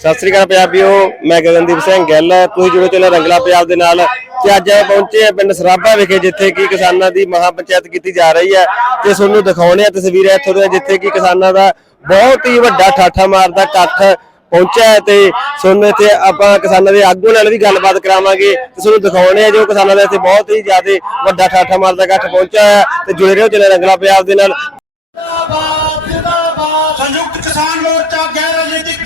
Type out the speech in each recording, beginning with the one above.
ਸਤਿ ਸ੍ਰੀ ਅਕਾਲ ਪੰਜਾਬੀਓ, ਮੈਂ ਗਗਨਦੀਪ ਸਿੰਘ ਗਿੱਲ, ਤੁਸੀਂ ਜੁੜੇ ਚਲੇ ਰੰਗਲਾ ਪੰਜਾਬ ਦੇ ਨਾਲ। ਤੇ ਅੱਜ ਪਹੁੰਚੇ ਆ ਪਿੰਡ ਸਰਾਭਾ ਵਿਖੇ, ਜਿੱਥੇ ਕਿ ਕਿਸਾਨਾਂ ਦੀ ਮਹਾ ਪੰਚਾਇਤ ਕੀਤੀ ਜਾ ਰਹੀ ਹੈ। ਤੇ ਤੁਹਾਨੂੰ ਦਿਖਾਉਣੇ ਆ ਤਸਵੀਰਾਂ ਇੱਥੋਂ ਦੀਆਂ, ਜਿੱਥੇ ਕਿ ਕਿਸਾਨਾਂ ਦਾ ਬਹੁਤ ਹੀ ਵੱਡਾ ਠਾਠਾ ਮਾਰਦਾ ਇਕੱਠ ਪਹੁੰਚਿਆ ਹੈ। ਤੇ ਤੁਹਾਨੂੰ ਇੱਥੇ ਆਪਾਂ ਕਿਸਾਨਾਂ ਦੇ ਆਗੂ ਨਾਲ ਵੀ ਗੱਲਬਾਤ ਕਰਾਵਾਂਗੇ। ਤੇ ਤੁਹਾਨੂੰ ਦਿਖਾਉਣੇ ਆ ਜੋ ਕਿਸਾਨਾਂ ਦਾ ਇੱਥੇ ਬਹੁਤ ਹੀ ਜ਼ਿਆਦਾ ਵੱਡਾ ਠਾਠਾ ਮਾਰਦਾ ਇਕੱਠ ਪਹੁੰਚਿਆ ਹੈ। ਤੇ ਜੁੜੇ ਰਹੋ ਚਲੇ ਰੰਗਲਾ ਪੰਜਾਬ ਦੇ ਨਾਲ। ਸੰਯੁਕਤ ਕਿਸਾਨ ਮੋਰਚਾ, ਗੈਰ ਰਾਜਨੀਤਿਕ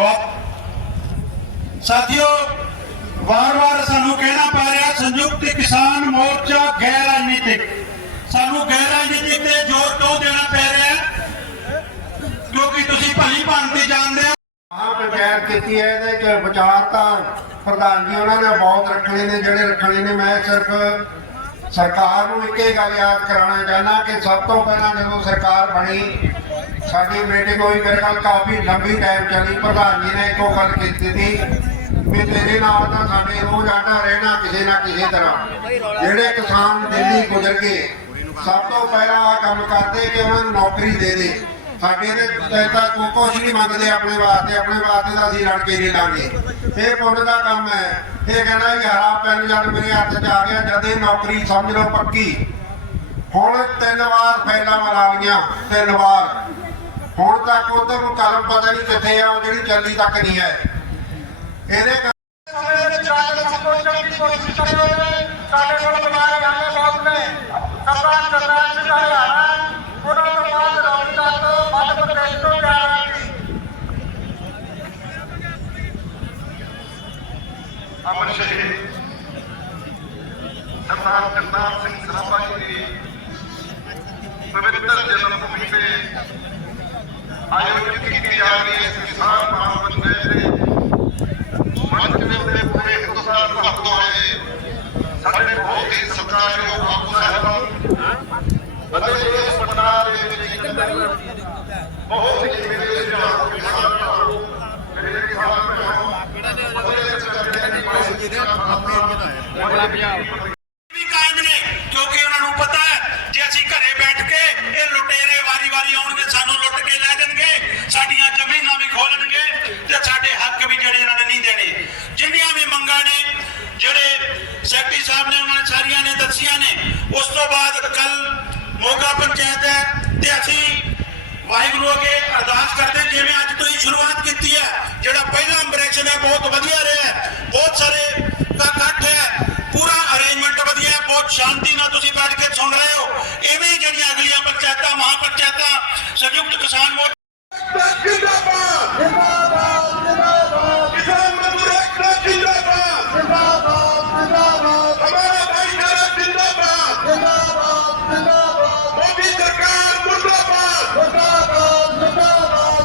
ਧੰਨਵਾਦ। ਸਾਥੀਓ, ਵਾਰ-ਵਾਰ ਸਾਨੂੰ ਕਹਿਣਾ ਪੈ ਰਿਹਾ, ਸੰਯੁਕਤ ਕਿਸਾਨ ਮੋਰਚਾ ਗੈਰ ਰਾਜਨੀਤਿਕ। ਸਾਨੂੰ ਗੈਰ ਰਾਜਨੀਤਿਕ ਤੇ ਜ਼ੋਰ ਕਿਉਂ ਦੇਣਾ ਪੈ ਰਿਹਾ ਕਿਉਂਕਿ ਤੁਸੀਂ ਭਲੀ ਭਾਂਤੀ ਜਾਣਦੇ ਹੋ। ਹਾਂ ਪੰਚਾਇਤ ਕੀਤੀ ਹੈ, ਇਹਦੇ ਚ ਵਿਚਾਰ ਤਾਂ ਪ੍ਰਧਾਨ ਜੀ, ਉਹਨਾਂ ਨੇ ਬਹੁਤ ਰੱਖਣੇ ਨੇ, ਜਿਹੜੇ ਰੱਖਣੇ ਨੇ, ਮੈਂ ਸਿਰਫ ਸਰਕਾਰ ਨੂੰ ਇੱਕ ਗੱਲ ਯਾਦ ਕਰਾਉਣਾ ਚਾਹੁੰਦਾ ਕਿ ਸਭ ਤੋਂ ਪਹਿਲਾਂ ਜਦੋਂ ਸਰਕਾਰ ਬਣੀ, ਸਾਡੀ ਮੀਟਿੰਗ ਹੋਈ, ਮੇਰੇ ਨਾਲ ਕਾਫੀ ਲੰਬੀ ਟਾਈਮ ਚੱਲੀ, ਪ੍ਰਧਾਨ ਜੀ ਨੇ ਇੱਕੋ ਗੱਲ ਕੀਤੀ ਸੀ ਵੀ ਤੇਰੇ ਨਾਲ ਤਾਂ ਸਾਡੇ ਰੋਜ਼ ਆਟਾ ਰਹਿਣਾ ਕਿਸੇ ਨਾ ਕਿਸੇ ਤਰ੍ਹਾਂ। ਜਿਹੜੇ ਕਿਸਾਨ ਦਿੱਲੀ ਗੁਜ਼ਰ ਗਏ, ਸਭ ਤੋਂ ਪਹਿਲਾਂ ਆ ਕੰਮ ਕਰਦੇ ਕਿ ਉਹਨਾਂ ਨੂੰ ਨੌਕਰੀ ਦੇ ਦੇ। ਸਾਡੇ ਦੇ ਤੇ ਤਾਂ ਕੋਈ ਕੁਛ ਨਹੀਂ ਮੰਗਦੇ, ਆਪਣੇ ਵਾਸਤੇ ਆਪਣੇ ਵਾਸਤੇ ਤਾਂ ਅਸੀਂ ਲੜ ਕੇ ਨਹੀਂ ਲਾਂਗੇ ਇਹ ਪੁੰਨ ਦਾ ਕੰਮ ਹੈ। ਇਹ ਕਹਿੰਦਾ ਵੀ ਪੈਨ ਜਦ ਮੇਰੇ ਹੱਥ 'ਚ ਆ ਗਿਆ ਜਦ ਇਹ ਨੌਕਰੀ ਸਮਝ ਲਓ ਪੱਕੀ। ਹੁਣ ਤਿੰਨ ਵਾਰ ਫੈਲਾ ਮਰਾ ਲਈਆਂ, ਤਿੰਨ ਵਾਰ। ਹੁਣ ਤੱਕ ਉਧਰ ਨੂੰ ਕਲਮ ਪਤਾ ਨਹੀਂ ਕਿੱਥੇ ਆ, ਉਹ ਜਿਹੜੀ ਚੱਲੀ ਤੱਕ ਨਹੀਂ ਆਏ। ਇਹਦੇ ਸਾਡੇ ਕੋਲ ਬਿਮਾਰ ਜਾਂਦੇ ਬਹੁਤ ਨੇ। ਸਰਕਾਰ ਸਰਕਾਰ ਦੇ ਹਰਿਆਣਾ ਉਹਨਾਂ ਤੋਂ ਬਾਅਦ ਰੌਣਕਾਂ ਤੋਂ ਮੱਧ ਪ੍ਰਦੇਸ਼ ਤੋਂ ਜਾ ਰਹੀ ਅਮਰ ਸ਼ਹੀਦ ਸਰਦਾਰ ਕਰਤਾਰ ਸਿੰਘ ਸਰਾਭਾ ਜੀ ਦੀ ਪਵਿੱਤਰ ਜਨਮ ਭੂਮੀ ਤੇ ਆਯੋਜਿਤ ਕੀਤੀ ਜਾ ਰਹੀ ਇਸ ਕਿਸਾਨ ਮਹਾਪੰਚਾਇਤ ਦੇ ਮੰਚ ਦੇ ਉੱਤੇ ਪੂਰੇ ਹਿੰਦੁਸਤਾਨ ਤੋਂ ਹੱਥੋਂ ਆਏ ਸਾਡੇ ਬਹੁਤ ਹੀ ਸਤਿਕਾਰਯੋਗ ਆਗੂ ਸਾਹਿਬਾਨ ਅਤੇ ਇਸ ਪੰਡਾਲ ਦੇ ਵਿੱਚ ਬਹੁਤ ਹੀ ਮੇਰੇ ਜਵਾਨ ਕਿਸਾਨ ਭਰਾਵੋ ਮੇਰੇ ਕਿਸਾਨ ਭਰਾਵੋ ਵੀ ਕਾਇਮ ਨੇ, ਕਿਉਂਕਿ ਉਹਨਾਂ ਨੂੰ ਪਤਾ ਹੈ, ਜੇ ਅਸੀਂ ਘਰੇ ਬੈਠ ਕੇ ਇਹ ਲੁਟੇਰੇ ਵਾਰੀ-ਵਾਰੀ ਆਉਣਗੇ, ਸਾਨੂੰ ਲੁੱਟ ਕੇ ਲੈ ਜਾਣਗੇ, ਸਾਡੀਆਂ ਜ਼ਮੀਨਾਂ ਵੀ ਖੋਲਣਗੇ ਤੇ ਸਾਡੇ ਹੱਕ ਵੀ ਜਿਹੜੇ ਇਹਨਾਂ ਨੇ ਨਹੀਂ ਦੇਣੇ। ਜਿੰਨੀਆਂ ਵੀ ਮੰਗਾਂ ਨੇ, ਜਿਹੜੇ ਸੈਕਟਰੀ ਸਾਹਿਬ ਨੇ, ਉਹਨਾਂ ਨੇ ਸਾਰੀਆਂ ਨੇ ਦੱਸੀਆਂ ਨੇ, ਉਸ ਤੋਂ ਬਾਅਦ ਕੱਲ ਮੋਗਾ ਪੰਚਾਇਤ ਹੈ ਤੇ ਅਸੀਂ ਵਾਹਿਗੁਰੂ ਅੱਗੇ ਅਰਦਾਸ ਕਰਦੇ ਜਿਵੇਂ ਅੱਜ ਤੋਂ ਹੀ ਸ਼ੁਰੂਆਤ ਕੀਤੀ ਹੈ, ਜਿਹੜਾ ਪਹਿਲਾ ਇੰਪ੍ਰੈਸ਼ਨ ਹੈ, ਬਹੁਤ ਵਧੀਆ ਰਿਹਾ ਬਹੁਤ ਸਾਰੇ ਦਾ ਇਕੱਠ ਹੈ ਪੂਰਾ ਅਰੇਂਜਮੈਂਟ ਵਧੀਆ ਹੈ ਬਹੁਤ ਸ਼ਾਂਤੀ ਨਾਲ ਤੁਸੀਂ ਬੈਠ ਕੇ ਸੁਣ ਰਹੇ ਹੋ। ਐਵੇਂ ਹੀ ਜਿਹੜੀਆਂ ਅਗਲੀਆਂ ਪੰਚਾਇਤਾਂ ਮਹਾ ਪੰਚਾਇਤਾਂ ਸੰਯੁਕਤ ਕਿਸਾਨ ਮੋਰਚਾ